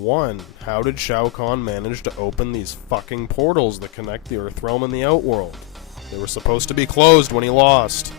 1. How did Shao Kahn manage to open these fucking portals that connect the Earthrealm and the Outworld? They were supposed to be closed when he lost.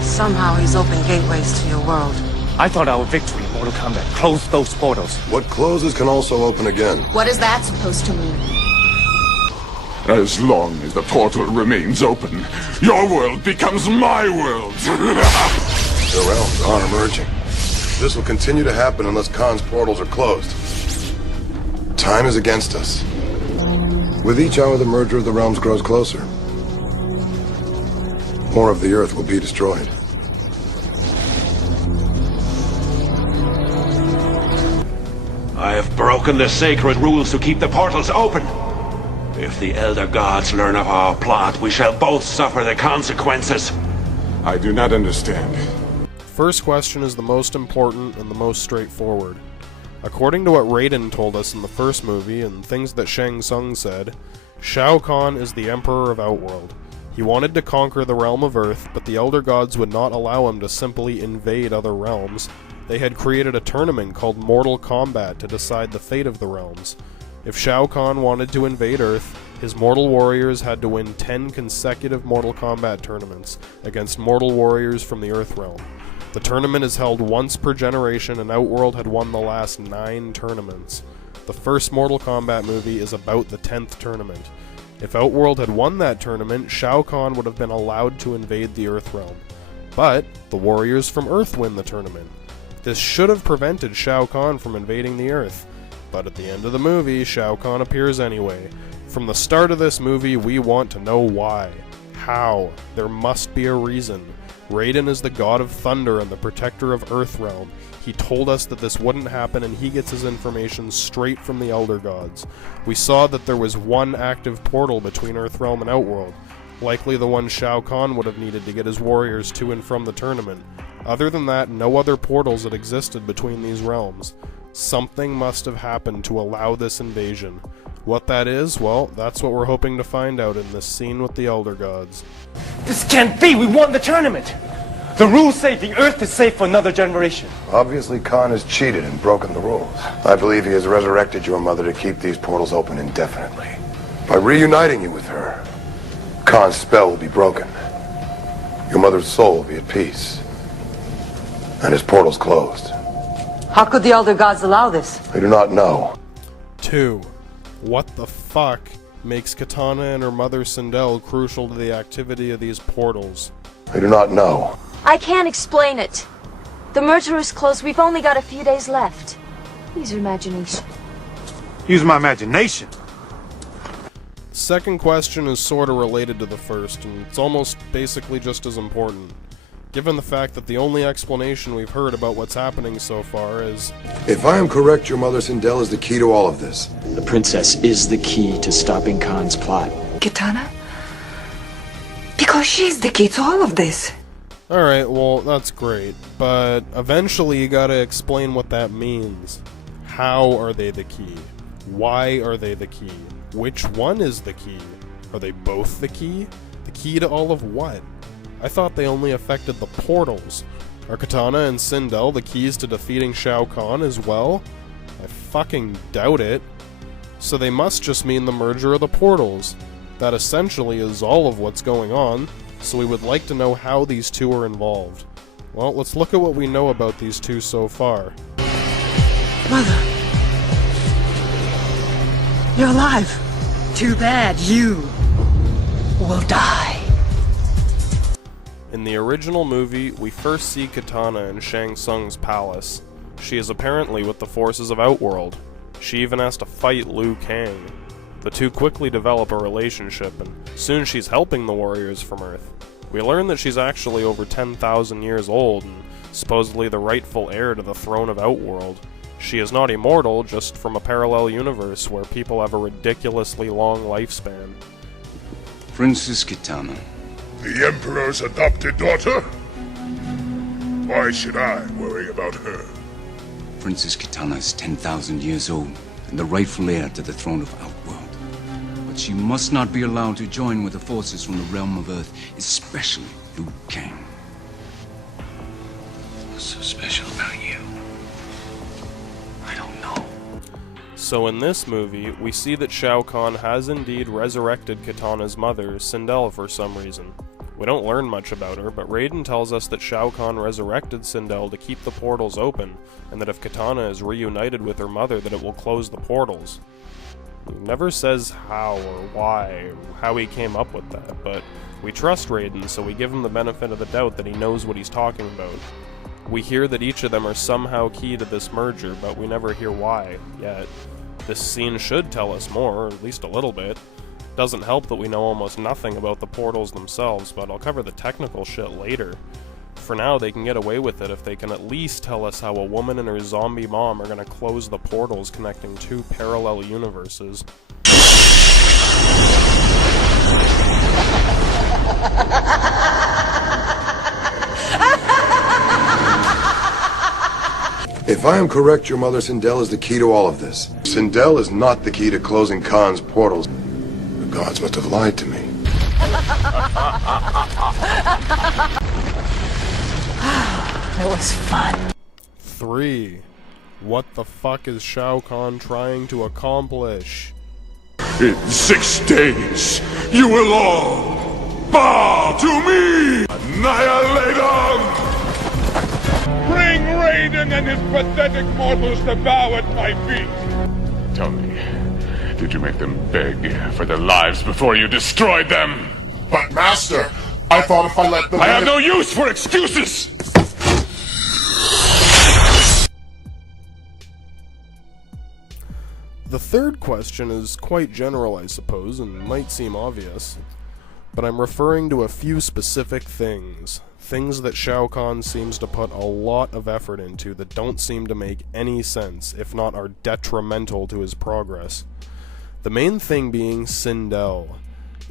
Somehow he's opened gateways to your world. I thought our victory in Mortal Kombat closed those portals. What closes can also open again. What is that supposed to mean? As long as the portal remains open, your world becomes my world. The realms are emerging. This will continue to happen unless Khan's portals are closed. Time is against us. With each hour, the merger of the realms grows closer. More of the Earth will be destroyed. I have broken the sacred rules to keep the portals open. If the Elder Gods learn of our plot, we shall both suffer the consequences. I do not understand. First question is the most important and the most straightforward. According to what Rayden told us in the first movie and things that Shang Tsung said, Shao Kahn is the Emperor of Outworld. He wanted to conquer the realm of Earth, but the Elder Gods would not allow him to simply invade other realms. They had created a tournament called Mortal Kombat to decide the fate of the realms. If Shao Kahn wanted to invade Earth, his mortal warriors had to win 10 consecutive Mortal Kombat tournaments against mortal warriors from the Earthrealm. The tournament is held once per generation, and Outworld had won the last 9 tournaments. The first Mortal Kombat movie is about the 10th tournament. If Outworld had won that tournament, Shao Kahn would have been allowed to invade the Earthrealm. But the warriors from Earth win the tournament. This should have prevented Shao Kahn from invading the Earth. But at the end of the movie, Shao Kahn appears anyway. From the start of this movie, we want to know why. How? There must be a reason. Rayden is the god of thunder and the protector of Earthrealm. He told us that this wouldn't happen, and he gets his information straight from the Elder Gods. We saw that there was one active portal between Earthrealm and Outworld, likely the one Shao Kahn would have needed to get his warriors to and from the tournament. Other than that, no other portals had existed between these realms. Something must have happened to allow this invasion. What that is, well, that's what we're hoping to find out in this scene with the Elder Gods. This can't be! We won the tournament! The rules say the Earth is safe for another generation. Obviously, Khan has cheated and broken the rules. I believe he has resurrected your mother to keep these portals open indefinitely. By reuniting you with her, Khan's spell will be broken. Your mother's soul will be at peace. And his portals closed. How could the Elder Gods allow this? I do not know. 2. What the fuck makes Kitana and her mother Sindel crucial to the activity of these portals? I do not know. I can't explain it. The merger is closed. We've only got a few days left. Use your imagination. Use my imagination. Second question is sort of related to the first, and it's almost basically just as important. Given the fact that the only explanation we've heard about what's happening so far is... If I am correct, your mother Sindel is the key to all of this. The princess is the key to stopping Khan's plot. Kitana? Because she's the key to all of this. Alright, well, that's great, but eventually you gotta explain what that means. How are they the key? Why are they the key? Which one is the key? Are they both the key? The key to all of what? I thought they only affected the portals. Are Kitana and Sindel the keys to defeating Shao Kahn as well? I fucking doubt it. So they must just mean the merger of the portals. That essentially is all of what's going on, so we would like to know how these two are involved. Well, let's look at what we know about these two so far. Mother. You're alive. Too bad you will die. In the original movie, we first see Kitana in Shang Tsung's palace. She is apparently with the forces of Outworld. She even has to fight Liu Kang. The two quickly develop a relationship, and soon she's helping the warriors from Earth. We learn that she's actually over 10,000 years old, and supposedly the rightful heir to the throne of Outworld. She is not immortal, just from a parallel universe where people have a ridiculously long lifespan. Princess Kitana. The Emperor's adopted daughter? Why should I worry about her? Princess Kitana is 10,000 years old and the rightful heir to the throne of Outworld. But she must not be allowed to join with the forces from the realm of Earth, especially Liu Kang. What's so special about you? I don't know. So in this movie, we see that Shao Kahn has indeed resurrected Kitana's mother, Sindel, for some reason. We don't learn much about her, but Rayden tells us that Shao Kahn resurrected Sindel to keep the portals open, and that if Kitana is reunited with her mother, that it will close the portals. He never says how or why, how he came up with that, but we trust Rayden, so we give him the benefit of the doubt that he knows what he's talking about. We hear that each of them are somehow key to this merger, but we never hear why, yet. This scene should tell us more, or at least a little bit. Doesn't help that we know almost nothing about the portals themselves, but I'll cover the technical shit later. For now, they can get away with it if they can at least tell us how a woman and her zombie mom are gonna close the portals connecting two parallel universes. If I am correct, your mother Sindel is the key to all of this. Sindel is not the key to closing Khan's portals. The gods must have lied to me. It was fun. 3. What the fuck is Shao Kahn trying to accomplish? In 6 days, you will all bow to me! Annihilation! Bring Rayden and his pathetic mortals to bow at my feet! Tell me, did you make them beg for their lives before you destroyed them? But Master, I thought if I let them I have no use for excuses! The third question is quite general, I suppose, and might seem obvious, but I'm referring to a few specific things. Things that Shao Kahn seems to put a lot of effort into that don't seem to make any sense, if not are detrimental to his progress. The main thing being Sindel.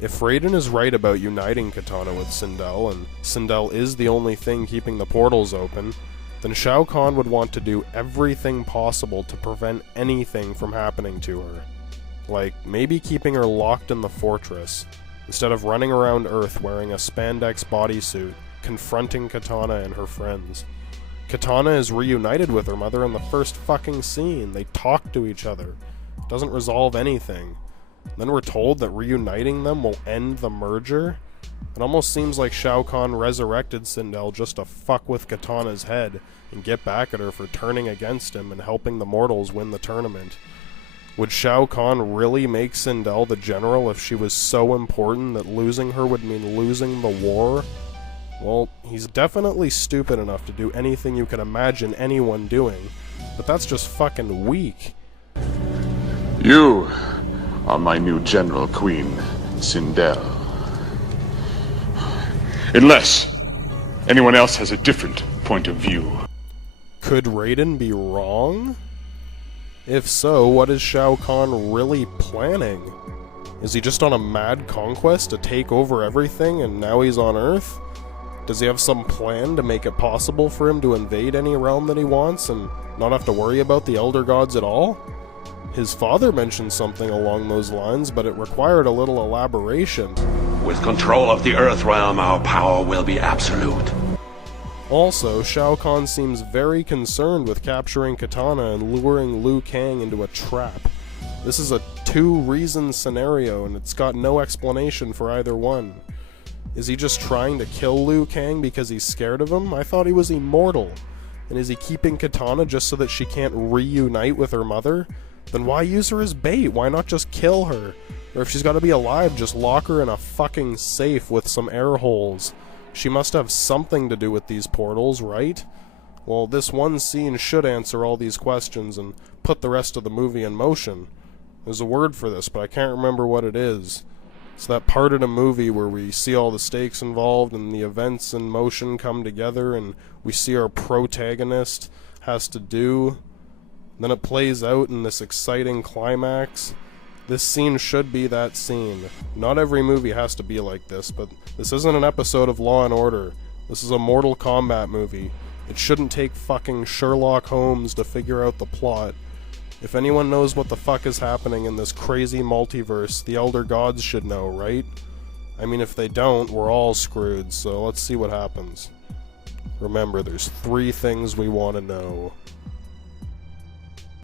If Rayden is right about uniting Kitana with Sindel, and Sindel is the only thing keeping the portals open, then Shao Kahn would want to do everything possible to prevent anything from happening to her. Like, maybe keeping her locked in the fortress, instead of running around Earth wearing a spandex bodysuit, confronting Kitana and her friends. Kitana is reunited with her mother in the first fucking scene. They talk to each other. It doesn't resolve anything. Then we're told that reuniting them will end the merger? It almost seems like Shao Kahn resurrected Sindel just to fuck with Kitana's head and get back at her for turning against him and helping the mortals win the tournament. Would Shao Kahn really make Sindel the general if she was so important that losing her would mean losing the war? Well, he's definitely stupid enough to do anything you can imagine anyone doing, but that's just fucking weak. You are my new general, Queen Sindel. Unless anyone else has a different point of view. Could Rayden be wrong? If so, what is Shao Kahn really planning? Is he just on a mad conquest to take over everything and now he's on Earth? Does he have some plan to make it possible for him to invade any realm that he wants and not have to worry about the Elder Gods at all? His father mentioned something along those lines, but it required a little elaboration. With control of the Earth realm, our power will be absolute. Also, Shao Kahn seems very concerned with capturing Kitana and luring Liu Kang into a trap. This is a two-reason scenario, and it's got no explanation for either one. Is he just trying to kill Liu Kang because he's scared of him? I thought he was immortal. And is he keeping Kitana just so that she can't reunite with her mother? Then why use her as bait? Why not just kill her? Or if she's gotta be alive, just lock her in a fucking safe with some air holes. She must have something to do with these portals, right? Well, this one scene should answer all these questions and put the rest of the movie in motion. There's a word for this, but I can't remember what it is. It's that part of the movie where we see all the stakes involved and the events in motion come together and we see our protagonist has to do. Then it plays out in this exciting climax. This scene should be that scene. Not every movie has to be like this, but this isn't an episode of Law & Order. This is a Mortal Kombat movie. It shouldn't take fucking Sherlock Holmes to figure out the plot. If anyone knows what the fuck is happening in this crazy multiverse, the Elder Gods should know, right? I mean, if they don't, we're all screwed, so let's see what happens. Remember, there's 3 things we want to know.